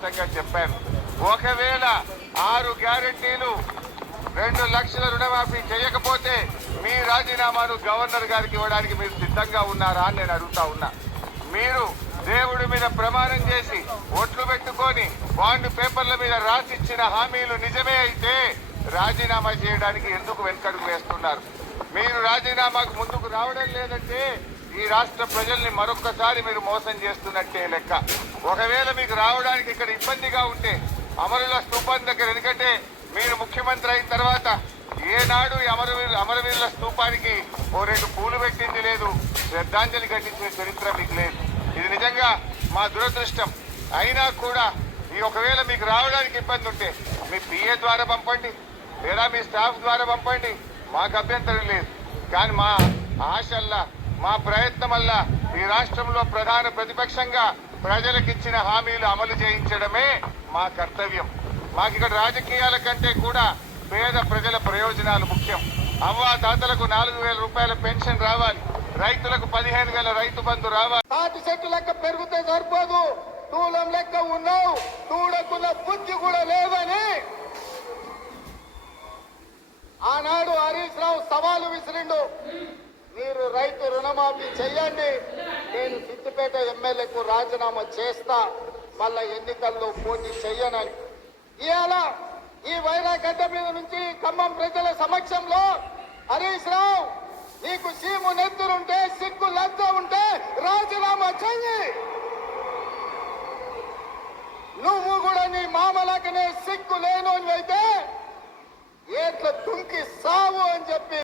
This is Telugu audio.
స్పష్టంగా చెప్పాను ఒకవేళ ఆరు గ్యారెంటీలు రెండు లక్షల రుణమాఫీ చేయకపోతే మీ రాజీనామాను గవర్నర్ గారికి ఇవ్వడానికి మీరు సిద్ధంగా ఉన్నారా అని నేను అడుగుతా ఉన్నా. మీరు దేవుడి మీద ప్రమాణం చేసి ఒట్లు పెట్టుకొని బాండ్ పేపర్ల మీద రాసిచ్చిన హామీలు నిజమే అయితే రాజీనామా చేయడానికి ఎందుకు వెనుకడుగు వేస్తున్నారు? మీరు రాజీనామాకు ముందుకు రావడం లేదంటే ఈ రాష్ట్ర ప్రజల్ని మరొక్కసారి మీరు మోసం చేస్తున్నట్టే లెక్క. ఒకవేళ మీకు రావడానికి ఇక్కడ ఇబ్బందిగా ఉంటే అమరుల స్తూపం దగ్గర ఎందుకంటే మీరు ముఖ్యమంత్రి అయిన తర్వాత ఏనాడు ఈ అమరవీరు అమరవీరుల స్తూపానికి ఓ రెండు పూలు పెట్టింది లేదు శ్రద్ధాంజలి ఘటించిన చరిత్ర మీకు లేదు. ఇది నిజంగా మా దురదృష్టం. అయినా కూడా ఈ ఒకవేళ మీకు రావడానికి ఇబ్బంది ఉంటే మీ పిఏ ద్వారా పంపండి లేదా మీ స్టాఫ్ ద్వారా పంపండి మాకు అభ్యంతరం లేదు. కానీ మా ఆశల్లా మా ప్రయత్నం వల్ల ఈ రాష్ట్రంలో ప్రధాన ప్రతిపక్షంగా ప్రజలకు ఇచ్చిన హామీలు అమలు చేయించడమే మా కర్తవ్యం. మాకు ఇక్కడ రాజకీయాల కంటే కూడా పేద ప్రజల ప్రయోజనాలు ముఖ్యం. అవ్వా తాతలకు నాలుగు వేల రూపాయల పెన్షన్ రావాలి. రైతులకు పదిహేను వేల రైతు బంధు రావాలి. తాటి చెట్టు లెక్క పెరుగుతే సరిపోదు. తూలం లెక్క ఉన్నావు. తూడకున్న బుద్ధి కూడా లేదని ఆనాడు హరీష్ రావు సవాలు విసిరిండు. రుణమాఫీ చెయ్యండి. నేను సిద్దిపేట ఎమ్మెల్యేకు రాజీనామా చేస్తా మళ్ళా ఎన్నికల్లో పోటీ చెయ్యనని. ఇవాళ ఈ వైరాగడ్డ మీద నుంచి ఖమ్మం ప్రజల సమక్షంలో హరీష్ రావు నీకు సీము నెత్తురుంటే సిగ్గు లజ్జ ఉంటే రాజీనామా చెయ్యి. నువ్వు కూడా నీ మామలకనే సిగ్గు లేను అయితే